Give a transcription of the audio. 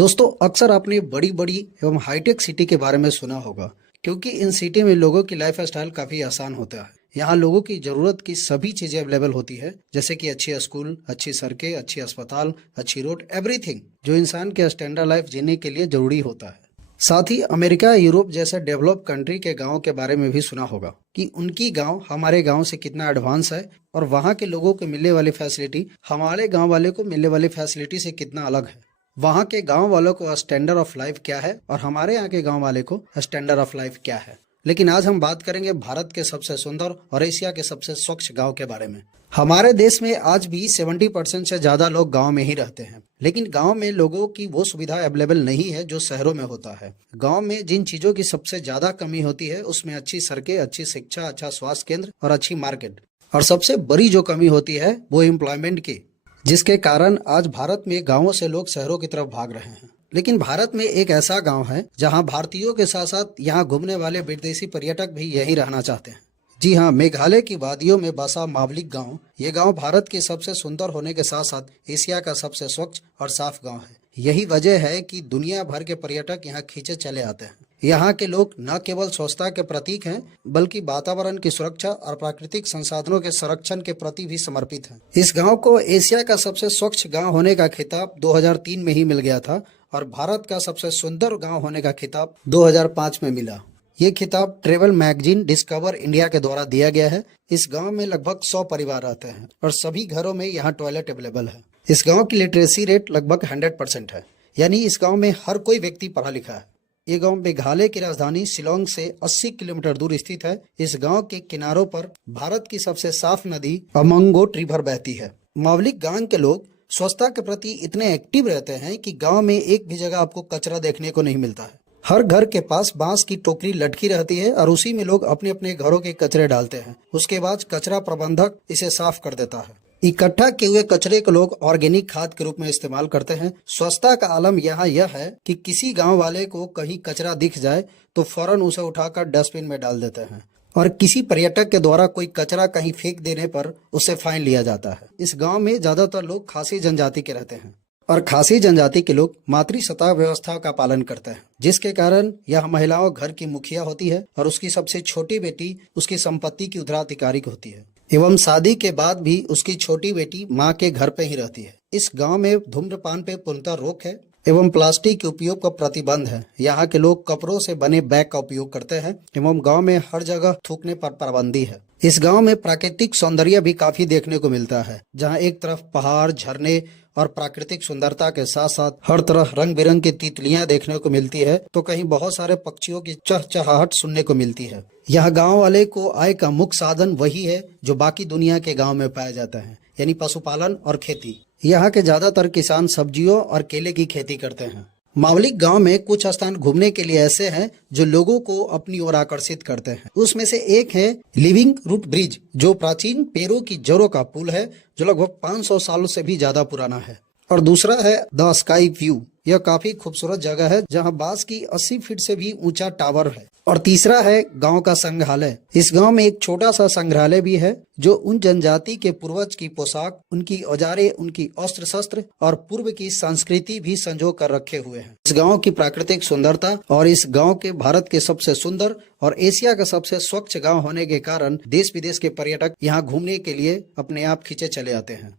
दोस्तों अक्सर आपने बड़ी बड़ी एवं हाईटेक सिटी के बारे में सुना होगा क्योंकि इन सिटी में लोगों की लाइफ स्टाइल काफी आसान होता है। यहाँ लोगों की जरूरत की सभी चीजें अवेलेबल होती है, जैसे कि अच्छी स्कूल, अच्छी सड़कें, अच्छी अस्पताल, अच्छी रोड, एवरीथिंग जो इंसान के स्टैंडर्ड लाइफ जीने के लिए जरूरी होता है। साथ ही अमेरिका, यूरोप जैसे डेवलप कंट्री के गाँव के बारे में भी सुना होगा कि उनकी गाँव हमारे गाँव से कितना एडवांस है और वहाँ के लोगों को मिलने वाली फैसिलिटी हमारे गाँव वाले को मिलने वाली फैसिलिटी से कितना अलग है। वहाँ के गांव वालों को स्टैंडर्ड ऑफ लाइफ क्या है और हमारे यहाँ के गांव वाले को स्टैंडर्ड ऑफ लाइफ क्या है। लेकिन आज हम बात करेंगे भारत के सबसे सुंदर और एशिया के सबसे स्वच्छ गांव के बारे में। हमारे देश में आज भी 70% से ज्यादा लोग गांव में ही रहते हैं, लेकिन गांव में लोगों की वो सुविधा अवेलेबल नहीं है जो शहरों में होता है। गांव में जिन चीजों की सबसे ज्यादा कमी होती है उसमें अच्छी सड़कें, अच्छी शिक्षा, अच्छा स्वास्थ्य केंद्र और अच्छी मार्केट, और सबसे बड़ी जो कमी होती है वो एम्प्लॉयमेंट की, जिसके कारण आज भारत में गांवों से लोग शहरों की तरफ भाग रहे हैं। लेकिन भारत में एक ऐसा गांव है जहां भारतीयों के साथ साथ यहां घूमने वाले विदेशी पर्यटक भी यहीं रहना चाहते हैं। जी हां, मेघालय की वादियों में बसा मावलिक गांव। ये गांव भारत के सबसे सुंदर होने के साथ साथ एशिया का सबसे स्वच्छ और साफ गांव है। यही वजह है कि दुनिया भर के पर्यटक यहाँ खींचे चले आते हैं। यहाँ के लोग न केवल स्वच्छता के प्रतीक हैं, बल्कि वातावरण की सुरक्षा और प्राकृतिक संसाधनों के संरक्षण के प्रति भी समर्पित हैं। इस गांव को एशिया का सबसे स्वच्छ गांव होने का खिताब 2003 में ही मिल गया था और भारत का सबसे सुंदर गांव होने का खिताब 2005 में मिला। ये खिताब ट्रेवल मैगजीन डिस्कवर इंडिया के द्वारा दिया गया है। इस गाँव में लगभग 100 परिवार रहते हैं और सभी घरों में यहाँ टॉयलेट अवेलेबल है। इस गाँव की लिटरेसी रेट लगभग 100% है, यानी इस गाँव में हर कोई व्यक्ति पढ़ा लिखा है। ये गांव मेघालय की राजधानी शिलोंग से 80 किलोमीटर दूर स्थित है। इस गांव के किनारों पर भारत की सबसे साफ नदी अमंगोट रिवर बहती है। मावलिक गांव के लोग स्वच्छता के प्रति इतने एक्टिव रहते हैं कि गांव में एक भी जगह आपको कचरा देखने को नहीं मिलता है। हर घर के पास बांस की टोकरी लटकी रहती है और उसी में लोग अपने अपने घरों के कचरे डालते हैं। उसके बाद कचरा प्रबंधक इसे साफ कर देता है। इकट्ठा किए हुए कचरे को लोग ऑर्गेनिक खाद के रूप में इस्तेमाल करते हैं। स्वच्छता का आलम यहाँ यह है कि किसी गांव वाले को कहीं कचरा दिख जाए तो फौरन उसे उठाकर डस्टबिन में डाल देते हैं, और किसी पर्यटक के द्वारा कोई कचरा कहीं फेंक देने पर उससे फाइन लिया जाता है। इस गांव में ज्यादातर लोग खासी जनजाति के रहते हैं और खासी जनजाति के लोग मातृसत्ता व्यवस्था का पालन करते हैं, जिसके कारण यह महिलाओं घर की मुखिया होती है और उसकी सबसे छोटी बेटी उसकी संपत्ति की उत्तराधिकारी होती है एवं शादी के बाद भी उसकी छोटी बेटी माँ के घर पे ही रहती है। इस गांव में धूम्रपान पे पूर्णतः रोक है एवं प्लास्टिक के उपयोग का प्रतिबंध है। यहाँ के लोग कपड़ों से बने बैग का उपयोग करते हैं एवं गांव में हर जगह थूकने पर पाबंदी है। इस गांव में प्राकृतिक सौंदर्य भी काफी देखने को मिलता है, जहाँ एक तरफ पहाड़, झरने और प्राकृतिक सुंदरता के साथ साथ हर तरह रंग बिरंग की तितलियां देखने को मिलती है, तो कहीं बहुत सारे पक्षियों की चहचहाहट सुनने को मिलती है। यह गांव वाले को आय का मुख्य साधन वही है जो बाकी दुनिया के गांव में पाया जाता है, यानी पशुपालन और खेती। यहाँ के ज्यादातर किसान सब्जियों और केले की खेती करते हैं। मावलिक गांव में कुछ स्थान घूमने के लिए ऐसे हैं जो लोगों को अपनी ओर आकर्षित करते हैं। उसमें से एक है लिविंग रूट ब्रिज, जो प्राचीन पेड़ों की जड़ों का पुल है जो लगभग 500 सालों से भी ज्यादा पुराना है। और दूसरा है द स्काई व्यू। यह काफी खूबसूरत जगह है जहां बांस की 80 फीट से भी ऊंचा टावर है। और तीसरा है गांव का संग्रहालय। इस गांव में एक छोटा सा संग्रहालय भी है जो उन जनजाति के पूर्वज की पोशाक, उनकी औजारें, उनकी अस्त्र शस्त्र और पूर्व की संस्कृति भी संजो कर रखे हुए हैं। इस गांव की प्राकृतिक सुंदरता और इस गांव के भारत के सबसे सुंदर और एशिया का सबसे स्वच्छ गांव होने के कारण देश विदेश के पर्यटक यहाँ घूमने के लिए अपने आप खींचे चले आते हैं।